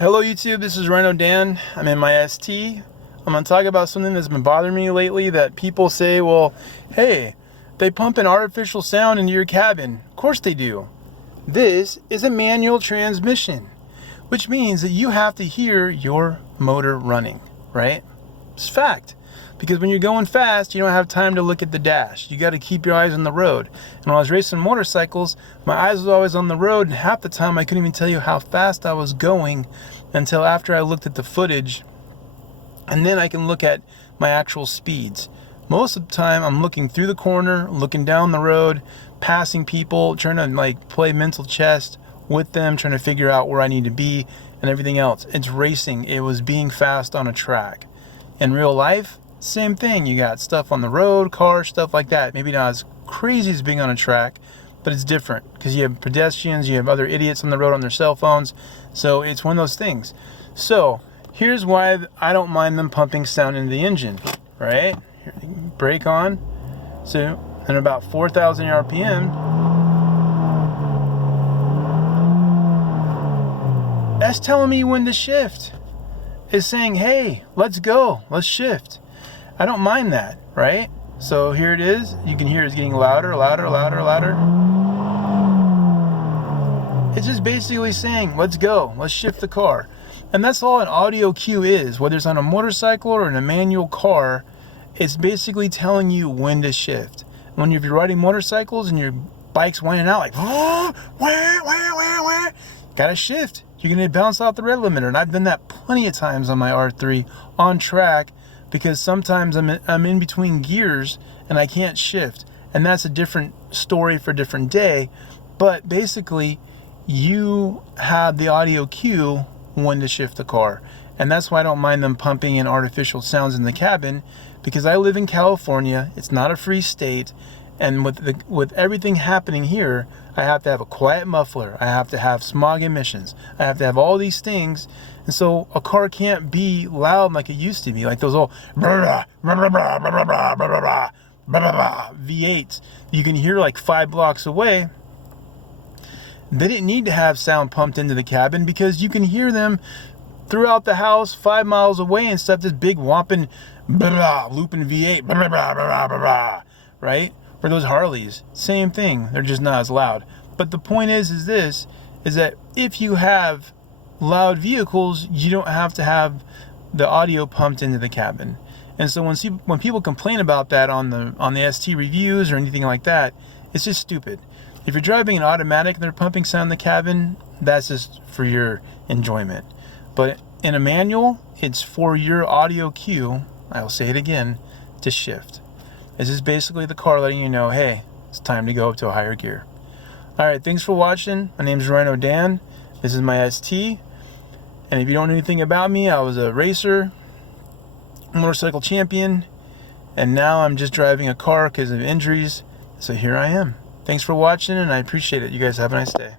Hello YouTube, this is Rhino Dan. I'm in my ST. I'm going to talk about something that's been bothering me lately, that people say, well, hey, they pump an artificial sound into your cabin. Of course they do. This is a manual transmission, which means that you have to hear your motor running, right? It's fact. Because when you're going fast, you don't have time to look at the dash. You got to keep your eyes on the road. And when I was racing motorcycles, my eyes was always on the road, and half the time I couldn't even tell you how fast I was going until after I looked at the footage, and then I can look at my actual speeds. Most of the time I'm looking through the corner, looking down the road, passing people, trying to play mental chess with them, trying to figure out where I need to be and everything else. It's racing. It was being fast on a track. In real life, same thing. You got stuff on the road, cars, stuff like that. Maybe not as crazy as being on a track, but it's different because you have pedestrians, you have other idiots on the road on their cell phones. So it's one of those things. So here's why I don't mind them pumping sound into the engine, right? Brake on. So at about 4,000 RPM, that's telling me when to shift. It's saying, hey, let's go, let's shift. I don't mind that, right? So here it is. You can hear it's getting louder, louder, louder, louder. It's just basically saying, let's go, let's shift the car. And that's all an audio cue is, whether it's on a motorcycle or in a manual car. It's basically telling you when to shift. When you're riding motorcycles and your bike's whining out like, wah, wah, wah, wah, gotta shift. You're gonna bounce off the red limiter. And I've done that plenty of times on my R3 on track, because sometimes I'm in between gears and I can't shift. And that's a different story for a different day. But basically, you have the audio cue when to shift the car. And that's why I don't mind them pumping in artificial sounds in the cabin, because I live in California. It's not a free state. And with everything happening here, I have to have a quiet muffler. I have to have smog emissions. I have to have all these things. And so a car can't be loud like it used to be, like those old V8s you can hear like 5 blocks away. They didn't need to have sound pumped into the cabin because you can hear them throughout the house 5 miles away and stuff. This big whopping looping V8, right? Or those Harleys, same thing. They're just not as loud. But the point is that if you have loud vehicles, you don't have to have the audio pumped into the cabin. And so when people complain about that on the ST reviews or anything like that, it's just stupid. If you're driving an automatic and they're pumping sound in the cabin, that's just for your enjoyment. But in a manual, it's for your audio cue, I'll say it again, to shift. This is basically the car letting you know, hey, it's time to go up to a higher gear. Alright, thanks for watching. My name is Rhino Dan. This is my ST. And if you don't know anything about me, I was a racer, motorcycle champion, and now I'm just driving a car because of injuries. So here I am. Thanks for watching, and I appreciate it. You guys have a nice day.